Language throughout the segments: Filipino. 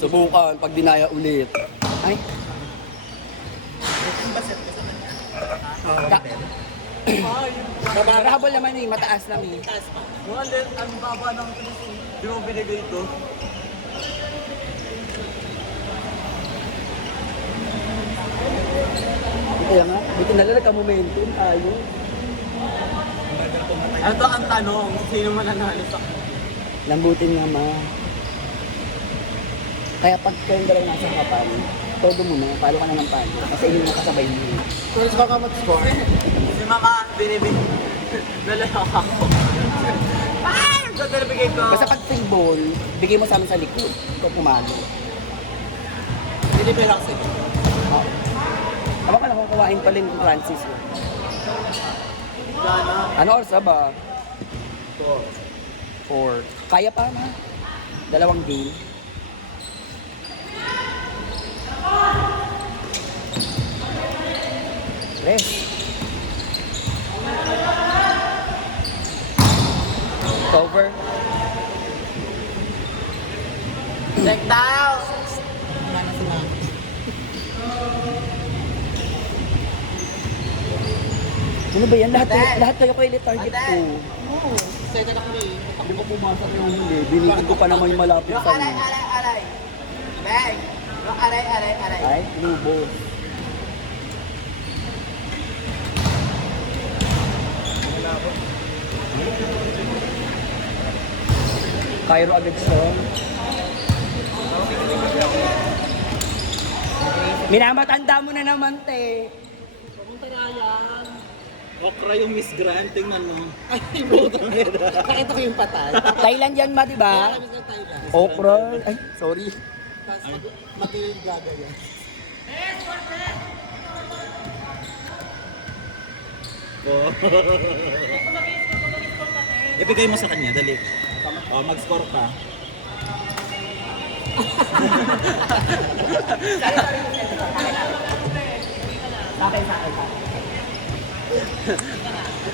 Subukan, pag dinaya ulit. Ay. Habol naman eh, mataas lang eh. Wallet, ang baba ng di mo binigay ito. Kaya nga, buti nalalag ka momentum tayo. Ito ang tanong, sino mananalo sa Lambutin nga ma. Kaya pag kayong dalawa nasa kapal, todo mo na, palo ka na ng palo. Kasi hindi mo kasabay mo. First baka mat-score? Si Mama, binibig. Nalala ako. Ah! Ito binibigay ko. Basta pag free ball, bigay mo sa amin sa likod. Ikaw pumalo. Binibigay ako sa'yo. Ako pala kukuhain pa rin yung Francis. Gana. Ano oras na ba? 4. 4. Kaya pa na. Dalawang game. Rest. Cover. Check down! Ano ba yan? Lahat kayo ko ulit target ko. Oo. Second ako eh. Hindi ko pumasok yung huli. Binigyan ko pa naman yung malapit Yung sa aray, amin. aray, aray. Bang! Yung aray, aray, aray. Ay, lubo. Cairo agad siya. Minamatanda mo na naman, te. Pumunta na yan. Okra yung Miss Grand, tingnan mo. Ay, butang ina. Nakita ko yung patay. Thailand yan ma, di ba? Miss Grand Thailand. Okra. Ay, sorry. Matilig gaga yan. Ibigay mo sa kanya, dali. O, mag-score ka.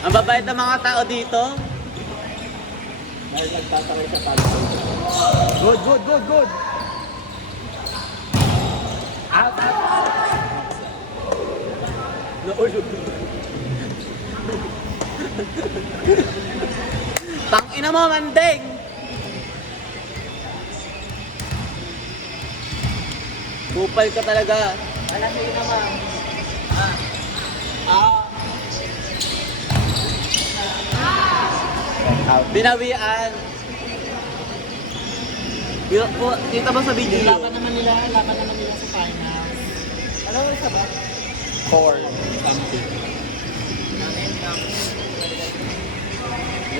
Ang babait ng mga tao dito. Dahil nagtatakay sa talo. Good, good, good, good. Out, out. Naulog. Tangina mo, mandeng! Bupal ka talaga. Wala sa'yo naman. Out. Binawian. Kita ba sa video? Laban naman nila sa finals. Alam mo isa ba? 4.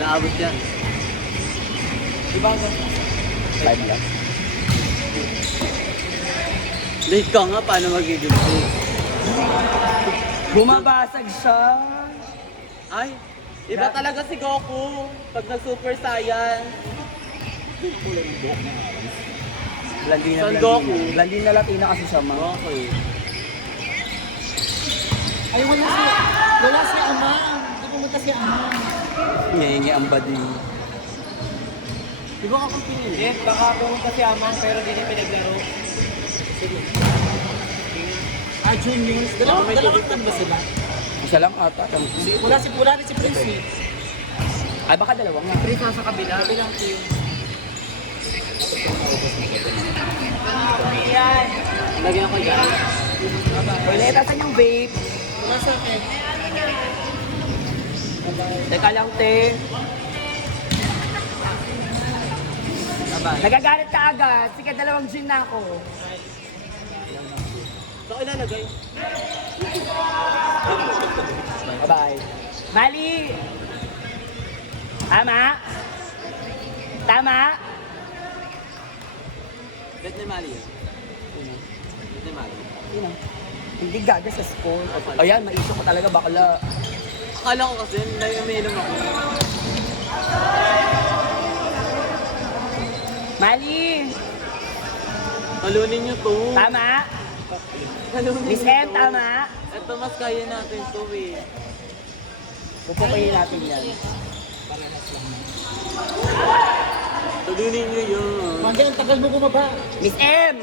Inaabot yan. Diba ang 5 lang. late ka nga, paano magiging late? Bumabasag siya. Ay, iba talaga si Goku pag nag-Super Saiyan. Blanding na Son blanding. Goku. Blanding na Latina kasi siya, ma. Okay. Ay, wala si Ama. Hindi pumunta si Ama. Ngengi ang badi. Di ba ako pinili? Baka pumunta si Ama pero di niya pinaglaro. Sige. Ah, juniors. Dalawa ba sila? Isa lang ata. Wala rin si Prince. Ay, baka dalawa nga. Prince nasa kabila. Kabilang team. Yan. Lagyan ko dyan. Wala, tasan yung vape. Wala sa akin. Teka lang, te. Nagagalit ka agad. Sige, 2 gin na ako. Saan ilalagay? Bye-bye. Mali! Tama? Tama? Bet ni Mali yan. Bet ni Mali. Sino? Hindi gaga sa score. Ayan, maisip ko talaga bakla. Akala ko kasi umiinom ako. Mali! Talunin niyo to. Tama? Talunin Miss niyo M, to. tama? Ito mas kaya natin to eh. Pupukayin natin yan. Tuloy niyo yun. Mangga, ang tagal mo bumaba. Miss M!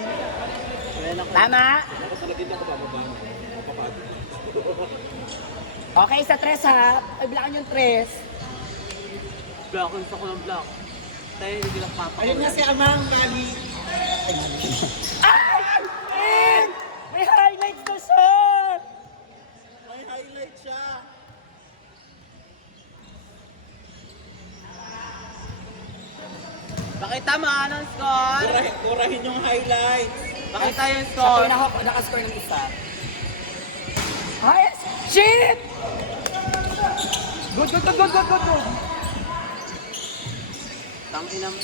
Tama? Okay, sa tres ha. Ay, bilangan yung tres. Black, gusto ko ng black. Tayo, hindi lang papa. Ayun nga si Amang, Mali. Ay! May highlights na siya! May highlight siya. Pakita mo, anong score? Kurahin yung highlight. Pakita yung Siya score. po nakascore ng isa. Ay! Shit! Good. Tang inang.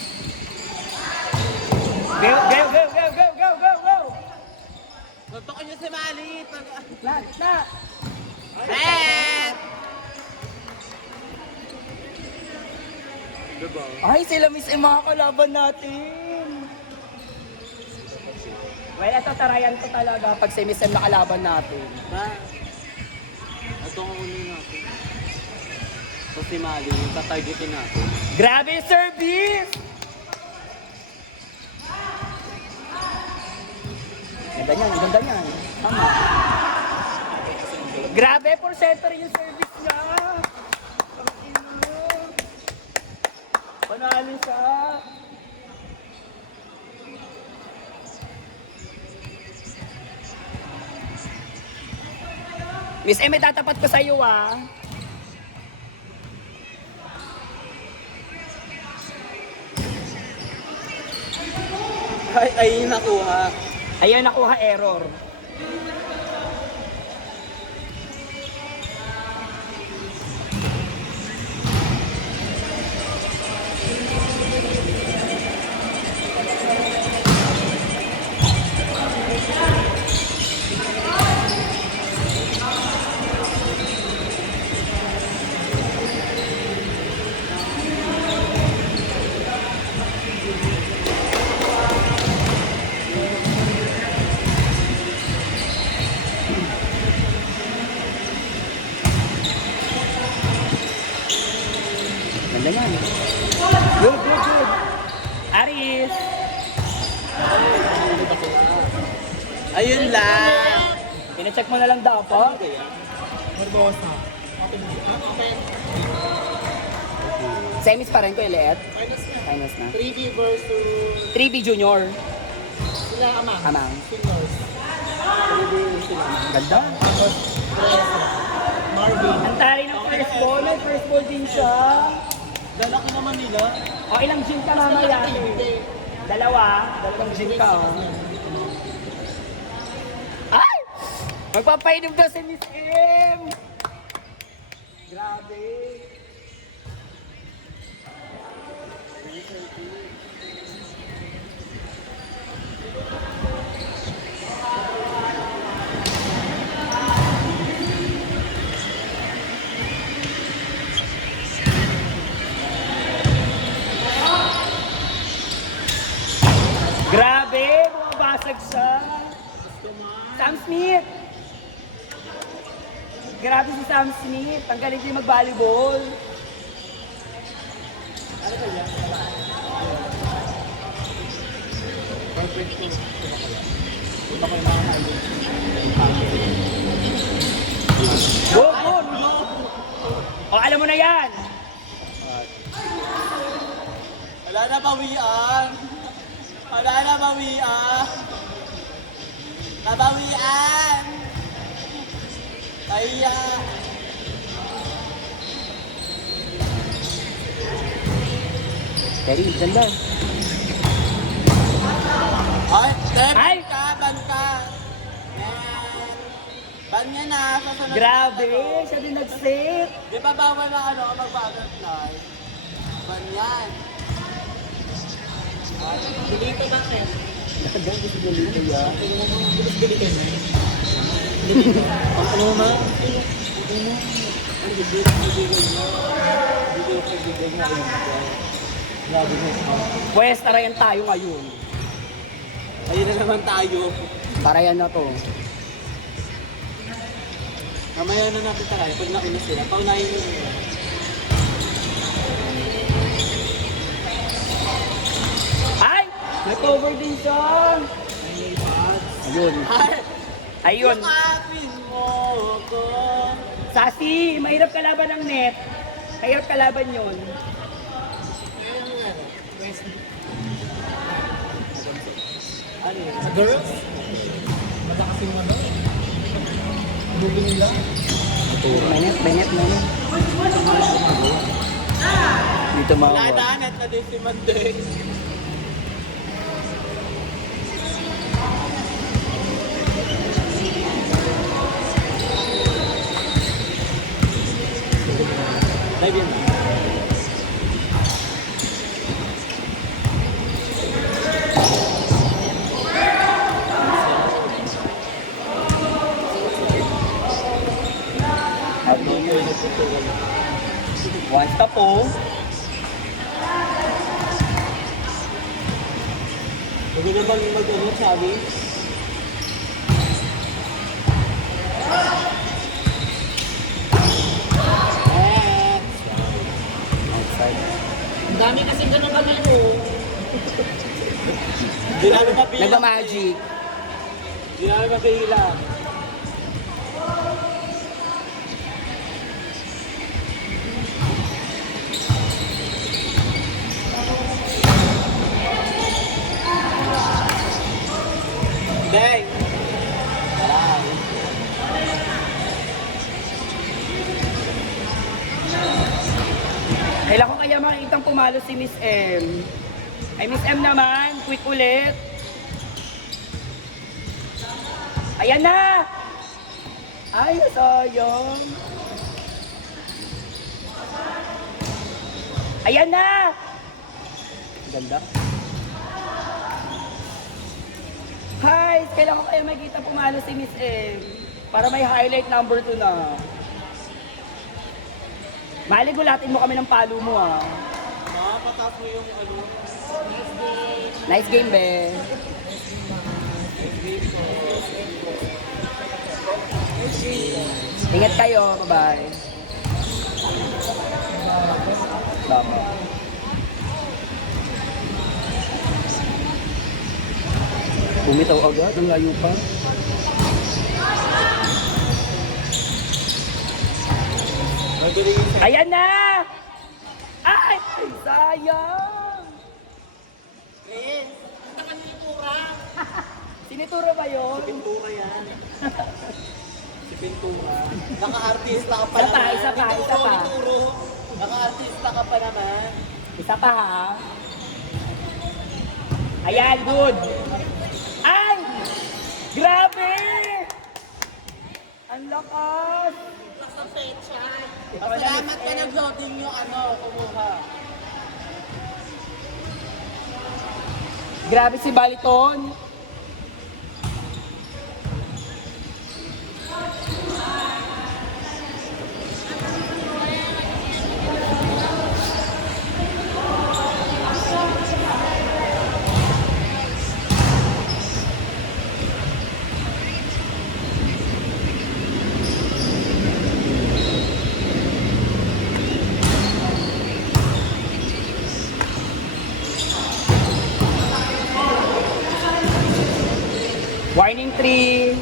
Go! Tuntokin niyo si Mali. Na! Red! Diba? Ay, sila Miss M mga kalaban natin. Well, ito tarayan ko talaga pag si Miss M nakalaban natin. Ba? Ito ang unin natin. So si Mali, yung tatargetin natin. Grabe service! Ganda niyan. Tama. Grabe, porsyento rin yung service niya. Panalo siya. Miss M, may tatapat ko sa iyo ah. Ay, nakuha. Ayan, nakuha error. Ganda yan. Good. Aris! Ayun lang. Pina-check mo na lang dapat. Barbosa. Semis pa rin ko, Eliet. Finals na. Finals na. 3B versus 3B Junior. sila Amang. Amang. Seniors. 3B sila Amang. Ganda. Tapos, Trece. Marvin. Ang tari ng first ball. May first ball din siya. Lalaki naman nila. O, ilang gym ka mamaya? Dalawang gym ka, oh. Ay! Magpapainom daw si Miss M! Grabe! Grabe! Bumabasag siya! Sam Smith! Grabe si Sam Smith. Ang galing din mag-volleyball. Go! O, alam mo na yan! Wala na bawian. Nabawian. Kaya. Dari, ganda. Ay, Ay! ban ka. Ban niya na, sa sunod. Grabe! Siya din nag-set. Di ba bawal na mag-butterfly? Ban yan. Dito ba, Sir? Ganda, gusto ko dito yan. Ano ma? Pwes, tarayan tayo ngayon. Ayun na naman tayo. Tarayan na to. Mamaya na natin tayo. Pag nauna sila, paunahin mo. May cover din siya. Ayun. Ayun. Kapin mo ko. Sasi, mahirap kalaban ng net. Mahirap kalaban yun. Ano yun? Sa girls? Malakas yung ano? Bugi nila? Mainit. Dito Wala mawawala. na, net na din si Mandeng. Live yun. One stop po. Huwag na bang mag-ano, sabi? Outside. Ang dami kasi ganun kalaro. Hindi namin mabilang. Nagma-magic. Hindi namin mabilang. Deng! Kailan ko kaya makikitang pumalo si Miss M? Ay, Miss M naman. Quick ulit. Ayan na! Ay, sayang. Ayan na! Ganda. Hi! Kailan ko kaya makikita pumalo si Miss M? Para may highlight number 2 na. Maligulatin mo kami ng palo mo ah. Makapatap mo yung ano. Nice game, be. Ingat kayo. Bye-bye. Tama. Bumitaw agad. Ang layo pa. Ayan na! Ay! Sayang! Chris! Sinitura ba yun? Pintura yan. Si Pintura. Naka-artista ka pa Isa pa, naman. isa pa, isa pa. Pinuro. Naka-artista ka pa naman. Isa pa ha. Ayan, good. Ay! Grabe! Ang lakas! Sa pecha. Salamat ka nag-loading yung ano, kumuha. Grabe si Baliton. Warning 3.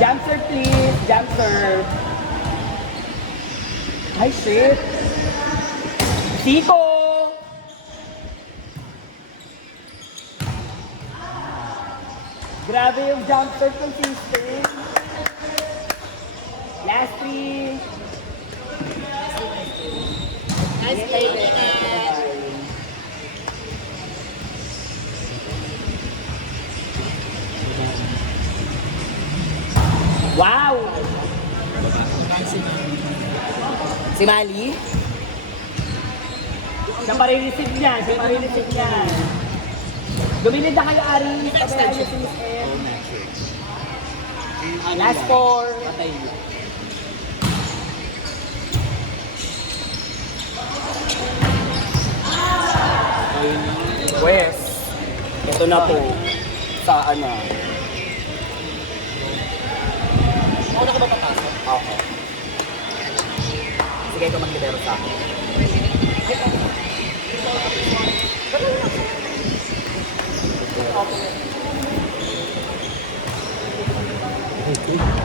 Jump serve please. Jump serve. Ay shit. Siko! Grabe yung jump serve consistent. Last 3. Nice play, Beka. Wow! Si Mali? Siya pa rin-receive niya. Siya pa rin-receive niya. Gumilid na kayo, Ari. Pabayaan niyo si Miss M. Last 4. Patay mo. Wes, ito na po. sa ano. Ako na ka ba papasok? Oo. Sige, ikaw maglibero sa akin. Okay.